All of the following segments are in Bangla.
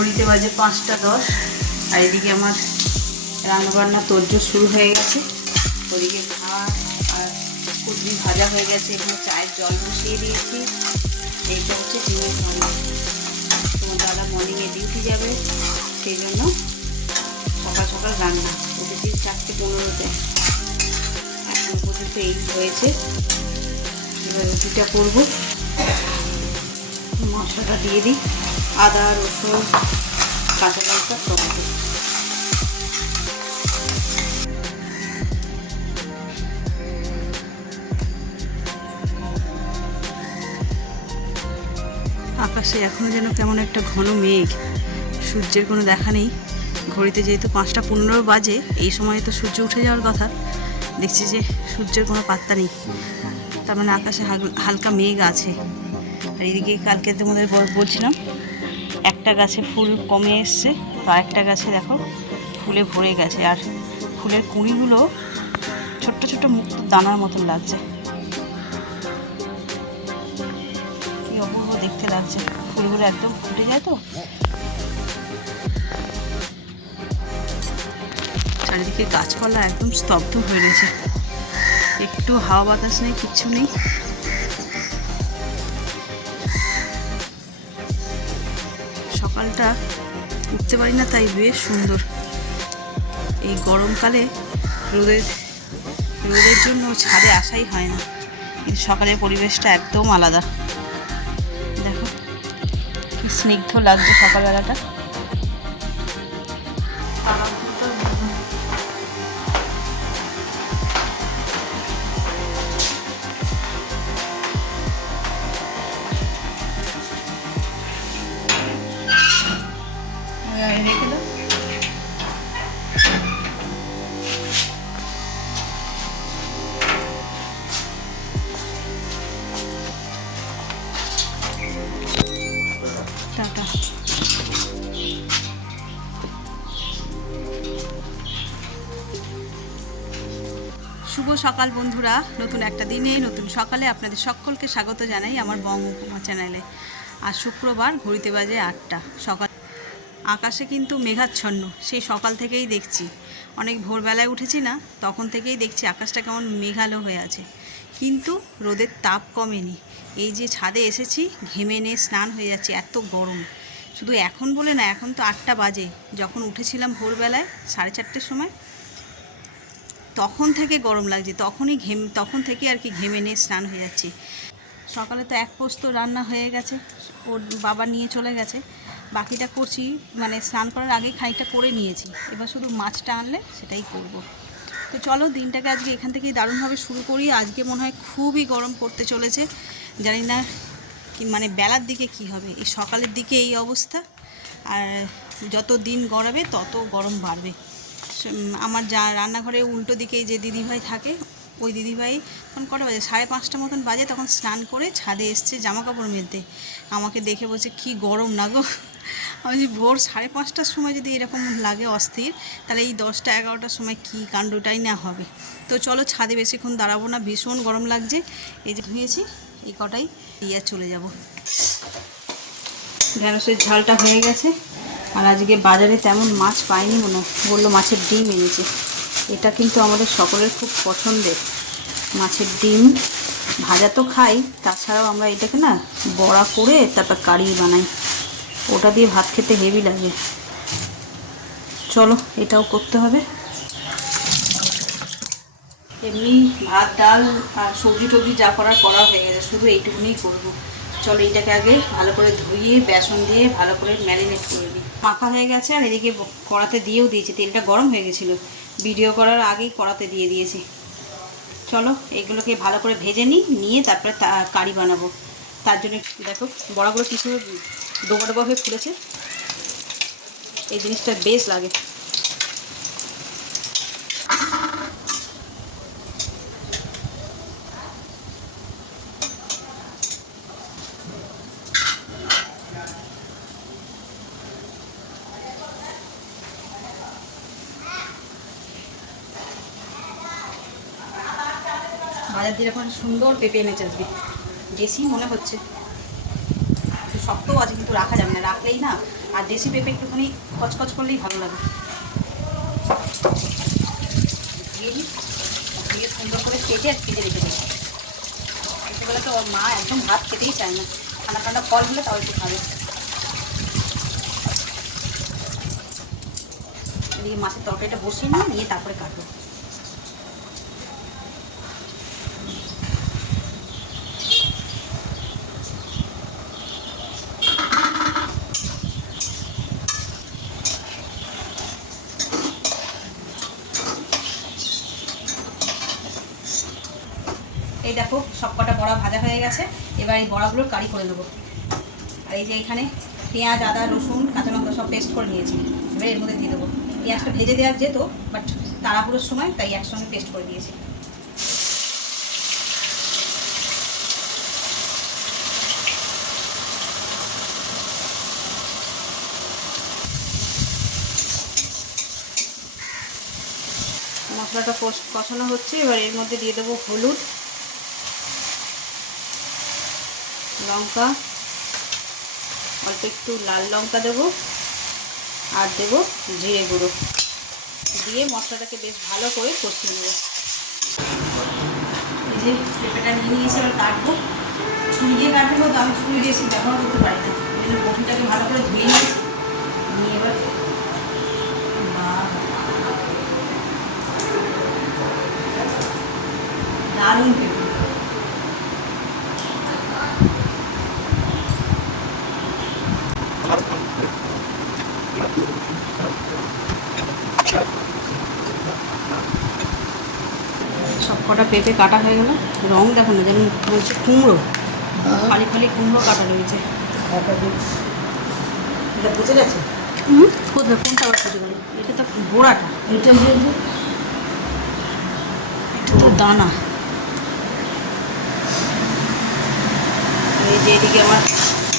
ঘড়িতে বাজে 5টা 10 আর এদিকে আমার রান্নাবান্না তোড়জোড় শুরু হয়ে গেছে। ওদিকে ভাত আর কুদরি ভাজা হয়ে গেছে, এখানে চায়ের জল বসিয়ে দিয়েছি। এইটা হচ্ছে ডিমের রান্না। তোমার দাদা মর্নিংয়ে ডিউটি যাবে, সেই জন্য সকাল সকাল রান্না। উঠেছি 4:15-তে, এখন পর্যন্ত এই হয়েছে। এবার রুটিটা করবো। মশলাটা দিয়ে দিই, আদা রসুন কাঁচা লঙ্কা টমেটো। আকাশে এখনো যেন কেমন একটা ঘন মেঘ, সূর্যের কোনো দেখা নেই। ঘড়িতে যেহেতু 5টা 15 বাজে, এই সময় তো সূর্য উঠে যাওয়ার কথা, দেখছি যে সূর্যের কোনো পাত্তা নেই। তার মানে আকাশে হালকা মেঘ আছে। আর এদিকে কালকে তোমাদের বলছিলাম একটা গাছে ফুল কমে এসছে, তো আরেকটা গাছে দেখো ফুলে ভরে গেছে। আর ফুলের কুঁড়িগুলো ছোট্ট ছোট্ট মুক্ত দানার মতন লাগছে, কি অপূর্ব দেখতে লাগছে। ফুলগুলো একদম ফুটে যায় তো। চারিদিকে গাছপালা একদম স্তব্ধ হয়ে গেছে, একটু হাওয়া বাতাস নেই, কিচ্ছু নেই। সকালটা উঠতে পারি না, তাই বেশ সুন্দর। এই গরমকালে রোদের জন্য ছাদে আসাই হয় না, কিন্তু সকালের পরিবেশটা একদম আলাদা। দেখো কি স্নিগ্ধ লাগছে সকালবেলাটা। টাটা। শুভ সকাল বন্ধুরা, নতুন একটা দিনে নতুন সকালে আপনাদের সকলকে স্বাগত জানাই আমার বঙ্গকুমা চ্যানেলে। আর শুক্রবার, ঘড়িতে বাজে 8টা সকাল। আকাশে কিন্তু মেঘাচ্ছন্ন, সেই সকাল থেকেই দেখছি। অনেক ভোরবেলায় উঠেছি না, তখন থেকেই দেখছি আকাশটা কেমন মেঘালো হয়ে আছে, কিন্তু রোদের তাপ কমেনি। এই যে ছাদে এসেছি, ঘেমে নিয়ে স্নান হয়ে যাচ্ছে, এত গরম। শুধু এখন বলে না, এখন তো 8টা বাজে। যখন উঠেছিলাম ভোরবেলায় 4:30-র সময়, তখন থেকে গরম লাগছে, তখন থেকে আর কি ঘেমে নিয়ে স্নান হয়ে যাচ্ছি। সকালে তো এক পোস্ত রান্না হয়ে গেছে, ওর বাবা নিয়ে চলে গেছে। বাকিটা করছি, মানে স্নান করার আগেই খানিকটা করে নিয়েছি। এবার শুধু মাছটা আনলে সেটাই করব। তো চলো দিনটাকে আজকে এখান থেকেই দারুণভাবে শুরু করি। আজকে মনে হয় খুবই গরম পড়তে চলেছে, জানি না কি মানে বেলার দিকে কি হবে। এই সকালের দিকে এই অবস্থা, আর যত দিন গড়াবে তত গরম বাড়বে। আমার যা রান্নাঘরে উল্টো দিকে যে দিদিভাই থাকে, ওই দিদিভাই তখন কটা বাজে, 5:30 মতন বাজে, তখন স্নান করে ছাদে এসছে জামা কাপড় মেলতে। আমাকে দেখে বলছে কি গরম না গো। আমি যে ভোর 5:30টার সময় যদি এরকম লাগে অস্থির, তাহলে এই 10টা 11টার সময় কী কাণ্ডটাই না হবে। তো চলো ছাদে বেশিক্ষণ দাঁড়াবো না, ভীষণ গরম লাগছে। এই যে ধুয়েছি, এই কটাই দিয়ে চলে যাব। ঢ্যাঁড়সের ঝালটা হয়ে গেছে। আর আজকে বাজারে তেমন মাছ পাইনি, বললো মাছের ডিম এনেছে। এটা কিন্তু আমাদের সকলের খুব পছন্দের, মাছের ডিম ভাজা তো খাই, তাছাড়াও আমরা এটাকে না বড়া করে তারপর কারি বানাই, ওটা দিয়ে ভাত খেতে হেভি লাগে। চলো এটাও করতে হবে। এমনি ভাত ডাল আর সবজি টবজি যা করা হয়ে গেছে, শুধু এইটুকুনি করবো। চলো এইটাকে আগে ভালো করে ধুয়ে বেসন দিয়ে ভালো করে ম্যারিনেট করে দিই। মাখা হয়ে গেছে, আর এদিকে কড়াতে দিয়েও দিয়েছি। তেলটা গরম হয়ে গেছিলো, ভিডিও করার আগেই কড়াতে দিয়ে দিয়েছি। চলো এগুলোকে ভালো করে ভেজে নিয়ে তারপরে কারি বানাবো। তার জন্য দেখো বড়াগুলো কিছু ডোবা ডোবা হয়ে ফুলেছে, এই জিনিসটা বেশ লাগে। বাজার দিয়ে এখন সুন্দর পেঁপে এনেছে আজকে, দেশি মনে হচ্ছে। শক্তও আছে কিন্তু রাখা যাবে না, রাখলেই না আর দেশি পেঁপে একটুখানি কচকচ করলেই ভালো লাগে। দিয়ে দিই, দিয়ে সুন্দর করে কেটে আর কেটে রেখে দেবো। দুপুরবেলা তো ওর মা একদম ভাত খেতেই চায় না, ঠান্ডা ঠান্ডা ফল হলে তাও একটু খাবে। দিয়ে মাছের তরকারিটা বসিয়ে নিয়ে তারপরে কাটবো। এই দেখো সব কটা বড়া ভাজা হয়ে গেছে, এবার এই বড়াগুলোর কারি করে নেবো। আর এই যে এখানে পেঁয়াজ, আদা, রসুন, কাঁচা লঙ্কা সব পেস্ট করে নিয়েছি, এবার এর মধ্যে দিয়ে দেবো। পেঁয়াজটা ভেজে দেওয়া যেত, বাট তাড়াহুড়োর সময় তাই একসঙ্গে পেস্ট করে দিয়েছি। মশলাটা কষানো হচ্ছে, এবার এর মধ্যে দিয়ে দেবো হলুদ, লঙ্কা, অল্প একটু লাল লঙ্কা দেবো, আর দেবো জিরে গুঁড়ো, দিয়ে মশলাটাকে বেশ ভালো করে কষিয়ে নেবো। এই যে পেঁপেটা নিয়ে নিয়েছি, এবার কাটবো। ছুরি দিয়ে কাটবো, তো আমি ছুরি দিয়ে ব্যবহার করতে পারি না, এই জন্য বটিটাকে ভালো করে ধুয়ে নিয়েছি। নিয়ে এবার দারুণ পেঁপে। সব কটা পেঁপে কাটা হয়ে গেল, রং দেখো না, যেমন বলছে কুমড়ো, খালি খালি কুমড়ো কাটা রয়েছে। এটা বুঝে গেছে কোথায়, কোনটা আবার বুঝে গেল? এটা তো গোড়াটা, এটা তো দানা। এই যে এদিকে আমার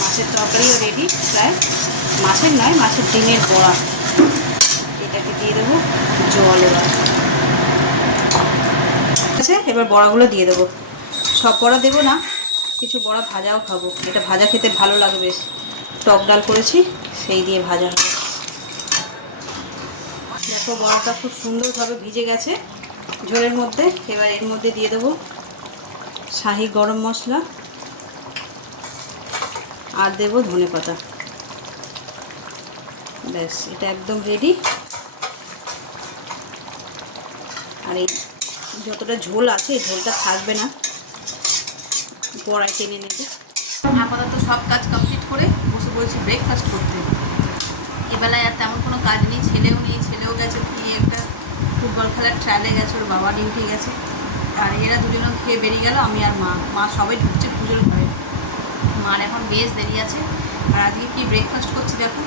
মাছের তরকারিও রেডি প্রায়, মাছের নয়, মাছের ডিমের বড়া। এটাকে দিয়ে দেবো জল। এবার বড়াগুলো দিয়ে দেবো, সব বড়া দেবো না, কিছু বড়া ভাজাও খাবো, এটা ভাজা খেতে ভালো লাগে বেশ। টক ডাল করেছি, সেই দিয়ে ভাজা হবে। দেখো বড়াটা খুব সুন্দরভাবে ভিজে গেছে ঝোলের মধ্যে। এবার এর মধ্যে দিয়ে দেবো শাহি গরম মশলা, আর দেবো ধনেপাতা। ব্যাস, এটা একদম রেডি। আর এই যতটা ঝোল আছে, এই ঝোলটা থাকবে না, কড়াই টেনে নেবে। আপাতত সব কাজ কমপ্লিট করে বসে পড়েছি ব্রেকফাস্ট করতে। এবেলায় আর তেমন কোনো কাজ নেই, ছেলেও নেই, ছেলেও গেছে কি একটা ফুটবল খেলার ট্রায়ালে গেছে, ওর বাবা ডিউটি গেছে। আর এরা দুজনও খেয়ে বেরিয়ে গেল, আমি আর মা সবাই ঢুকছে পুজোর ঘরে। মার এখন বেশ দেরি আছে। আর আজকে কি ব্রেকফাস্ট করছি দেখো,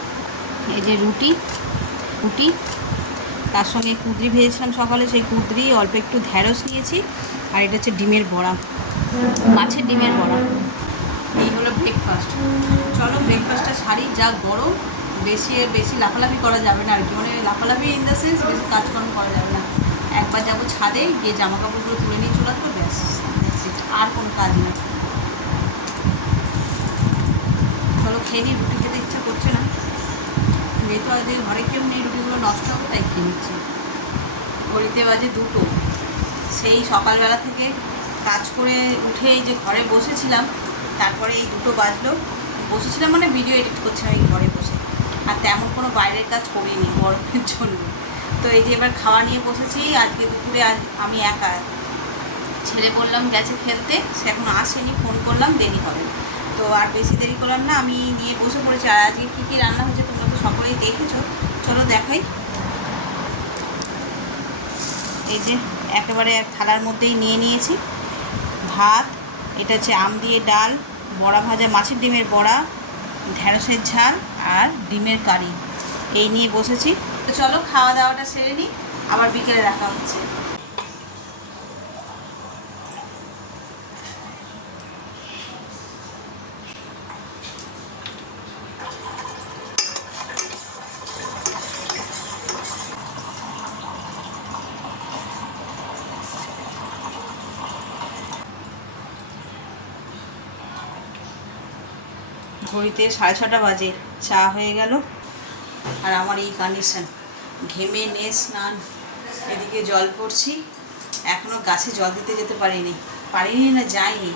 এই যে রুটি, তার সঙ্গে কুঁদরি ভেজেছিলাম সকালে, সেই কুঁদরি, অল্প একটু ঢ্যাঁড়স নিয়েছি, আর এটা হচ্ছে ডিমের বড়া, মাছের ডিমের বড়া। এই হলো ব্রেকফাস্ট। চলো ব্রেকফাস্টটা সারি, যা গরম, বেশি লাফালাফি করা যাবে না আর কি, মানে লাফালাফি ইন দ্য সেন্স বেশি কাজকর্ম করা যাবে না। একবার যাবো ছাদে, গিয়ে জামা কাপড়গুলো তুলে নিয়ে চলে আসবো, ব্যাস, আর কোনো কাজ নেই। চলো খেয়ে নিই, রুটি খেতে ইচ্ছা করছে না, যেহেতু আজকে ঘরে কেউ নেই, রুটিগুলো নষ্ট হবে তাই খেয়ে নিচ্ছি। ঘড়িতে বাজে 2টো, সেই সকালবেলা থেকে কাজ করে উঠে এই যে ঘরে বসেছিলাম, তারপরে এই 2টো বাজলো। বসেছিলাম মানে ভিডিও এডিট করছিলাম এই ঘরে বসে, আর তেমন কোনো বাইরের কাজ করিনি গরমের জন্য। তো এই যে এবার খাওয়া নিয়ে বসেছি। আজকে দুপুরে আমি একা, ছেলে বললাম গেছে খেলতে, সে এখন আসেনি, ফোন করলাম দেরি হবে, তো আর বেশি দেরি করলাম না, আমি নিয়ে বসে পড়েছি। আর আজকে কী কী রান্না হয়েছে তোমরা তো সকলেই দেখেছো, চলো দেখাই। এই যে একেবারে এক থালার মধ্যেই নিয়ে নিয়েছি ভাত, এটা হচ্ছে আম দিয়ে ডাল, বড়া ভাজা, মাছের ডিমের বড়া, ঢ্যাঁড়সের ঝাল, আর ডিমের কারি, এই নিয়ে বসেছি। তো চলো খাওয়া দাওয়াটা সেরে নিই, আবার বিকেলে দেখা হচ্ছে। ঘড়িতে 6:30 বাজে, চা হয়ে গেল। আর আমার এই কন্ডিশন, ঘেমে নে স্নান, এদিকে জল পড়ছি। এখনও গাছে জল দিতে যেতে পারিনি না যাইনি।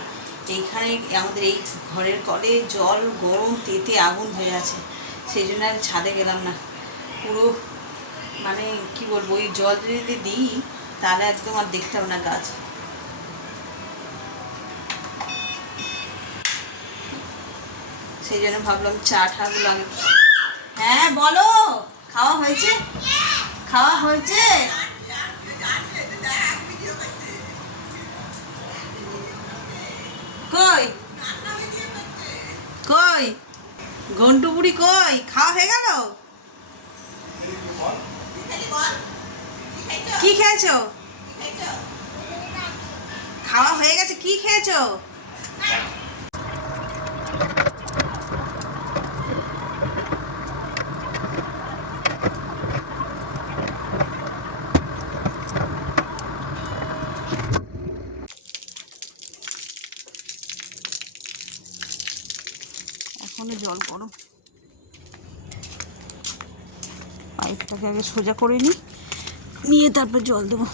এইখানে আমাদের এই ঘরের কলে জল গরম তেতে আগুন হয়ে আছে, সেই জন্য আর ছাদে গেলাম না। পুরো মানে কি বলবো, ওই জল যদি দিই তাহলে একদম আর দেখতে হবে না গাছ। সেই জন্য ভাবলাম চা ঠাগুলো আগে। হ্যাঁ বলো, খাওয়া হয়েছে? খাওয়া হয়েছে? কই কই ঘন্টু বুড়ি কই? খাওয়া হয়ে গেল? কি খেয়েছো? খাওয়া হয়ে গেছে, কি খেয়েছো? এখনো জল গরম, পাইপটাকে আগে সোজা করে নিয়ে তারপর জল দেবো।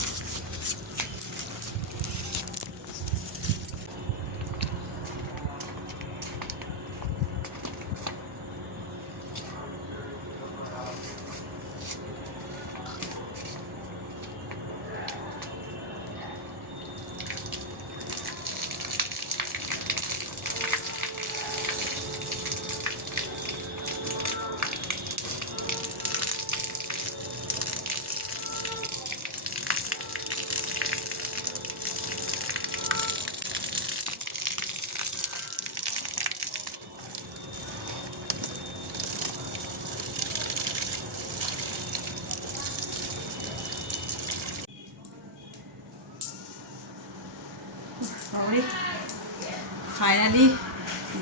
ফাইনালি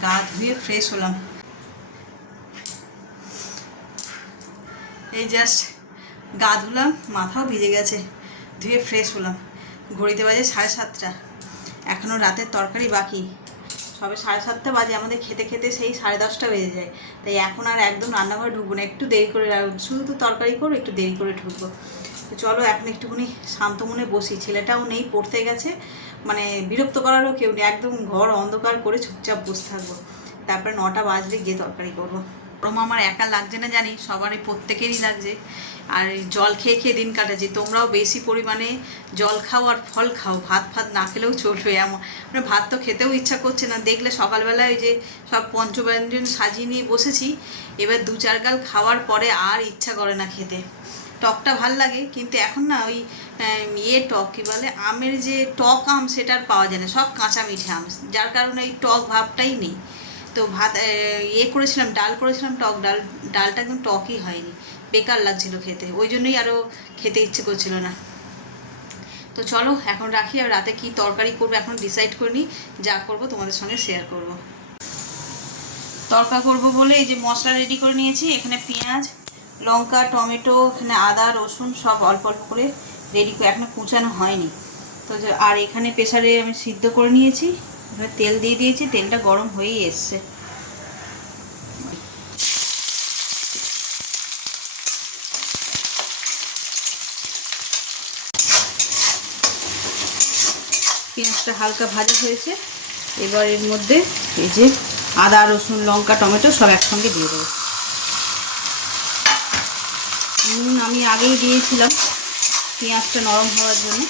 গা ধুয়ে ফ্রেশ হলাম। এই জাস্ট গা ধুলাম, মাথাও ভিজে গেছে, ধুয়ে ফ্রেশ হলাম। ঘড়িতে বাজে 7:30, এখনও রাতের তরকারি বাকি। সবে 7:30 বাজে, আমাদের খেতে খেতে সেই 10:30 বেজে যায়। তাই এখন আর একদম রান্নাঘরে ঢুকবো না, একটু দেরি করে, শুধু তো তরকারি করবো, একটু দেরি করে ঢুকবো। তো চলো এখন একটুখানি শান্ত মনে বসি। ছেলেটাও নেই, পড়তে গেছে, মানে বিরক্ত করারও কেউ নেই। একদম ঘর অন্ধকার করে চুপচাপ বসে থাকবো, তারপরে 9টা বাজলে গিয়ে তরকারি করবো। গরম আমার একা লাগছে না জানি, সবারই প্রত্যেকেরই লাগছে। আর জল খেয়ে খেয়ে দিন কাটাচ্ছি। তোমরাও বেশি পরিমাণে জল খাও আর ফল খাও, ভাত না খেলেও চলবে। এমন মানে ভাত তো খেতেও ইচ্ছা করছে না। দেখলে সকালবেলায় ওই যে সব পঞ্চব্যঞ্জন সাজিয়ে নিয়ে বসেছি, এবার 2-4 গাল খাওয়ার পরে আর ইচ্ছা করে না খেতে। টকটা ভাল লাগে, কিন্তু এখন না ওই টক কী বলে, আমের যে টক আম সেটা আর পাওয়া যায় না, সব কাঁচা মিঠে আম, যার কারণে এই টক ভাবটাই নেই। তো ভাত করেছিলাম, ডাল করেছিলাম, ডালটা একদম টকই হয়নি, বেকার লাগছিল খেতে, ওই জন্যই আরও খেতে ইচ্ছে করছিল না। তো চলো এখন রাখি, আর রাতে কি তরকারি করবো এখন ডিসাইড করিনি, যা করব তোমাদের সঙ্গে শেয়ার করব। তরকা করব বলে এই যে মশলা রেডি করে নিয়েছি। এখানে পেঁয়াজ, লঙ্কা, টমেটো, এখানে আদা রসুন সব অল্প অল্প করে রেডি করে, এখনো কুচানো হয়নি। তো আর এখানে প্রেসারে আমি সিদ্ধ করে নিয়েছি, এখানে তেল দিয়ে দিয়েছি, তেলটা গরম হয়েই এসছে। পেঁয়াজটা হালকা ভাজা হয়েছে, এবার এর মধ্যে এই যে আদা রসুন লঙ্কা টমেটো সব একসঙ্গে দিয়ে দেবো। নুন আমি আগেই দিয়েছিলাম পেঁয়াজটা নরম হওয়ার জন্য।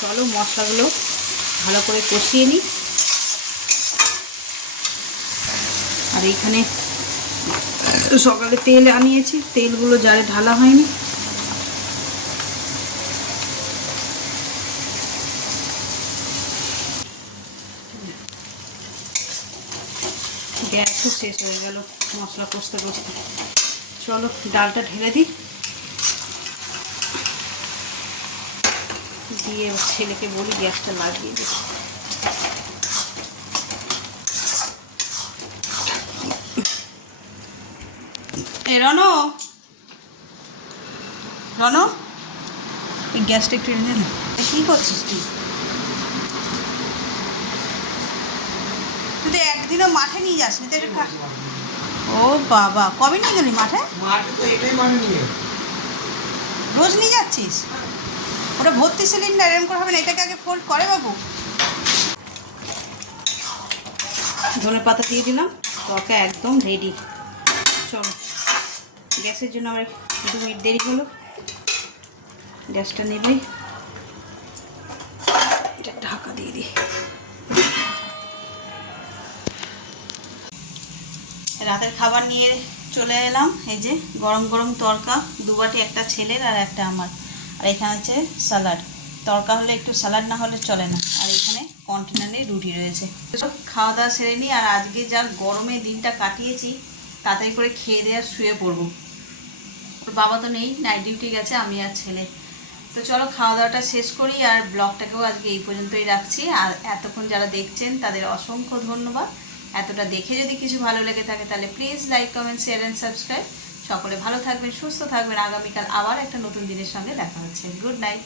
চলো মশলাগুলো ভালো করে কষিয়ে নিই। আর এইখানে সকালে তেল আনিয়েছি, তেলগুলো জারে ঢালা হয়নি। গ্যাসও শেষ হয়ে গেল মশলা কষতে কষতে। চলো ডালটা ঢেলে দিই, দিয়ে ছেলেকে বলি গ্যাসটা লাগিয়ে দিই। রনো রনো এই গ্যাসটা একটু এনে না, কী করছিস তুই? তুই তো একদিনও মাঠে নিয়ে যাসনি তো ও বাবা, কবে নিয়ে গেলি মাঠে? রোজ নিয়ে যাচ্ছিস? ওটা ভর্তি সিলিন্ডার, এরকম করে হবে না, এটাকে আগে ফোল্ড করে বাবু। ধনের পাতা দিয়ে দিলাম, তরকা একদম রেডি। চলো, গ্যাসের জন্য আমার 2 মিনিট দেরি হলো, গ্যাসটা নেবেই, এটা ঢাকা দিয়ে দিই। রাতের খাবার নিয়ে চলে এলাম। এই যে গরম গরম তরকা, 2 বাটি, একটা ছেলের আর একটা আমার। আর এখানে আছে স্যালাড। তরকা হলে একটু স্যালাড না হলে চলে না। আর এখানে কন্টিনেন্টে রুটি রয়েছে। খাওয়া দাওয়া সেরে নিই। আর আজকে যা গরমে দিনটা কাটিয়েছি, তাড়াতাড়ি করে খেয়ে দিয়ে শুয়ে পড়বো। ওর বাবা তো নেই, নাইট ডিউটি গেছে, আমি আর ছেলে। তো চলো খাওয়া দাওয়াটা শেষ করি। আর ব্লগটাকেও আজকে এই পর্যন্তই রাখছি। আর এতক্ষণ যারা দেখছেন তাদের অসংখ্য ধন্যবাদ। এতটা দেখে যদি কিছু ভালো লেগে থাকে তাহলে please like, comment, share and subscribe. সকলে ভালো থাকবেন, সুস্থ থাকবেন। আগামীকাল আবার একটা নতুন দিনের সঙ্গে দেখা হচ্ছে। Good night.